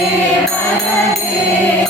Hare Hare.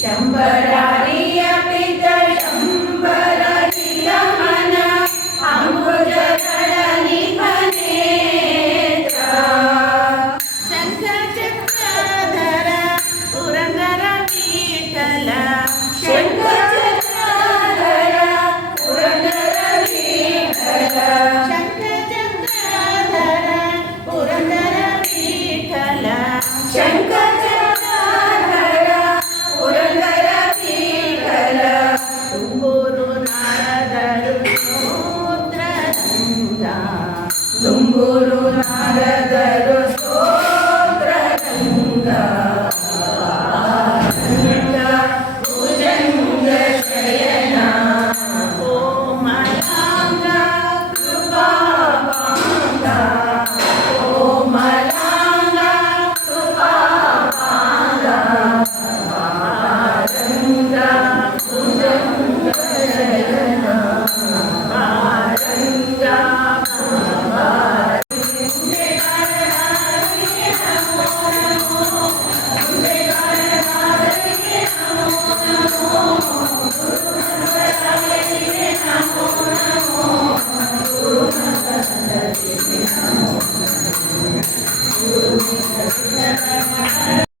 Shambharani api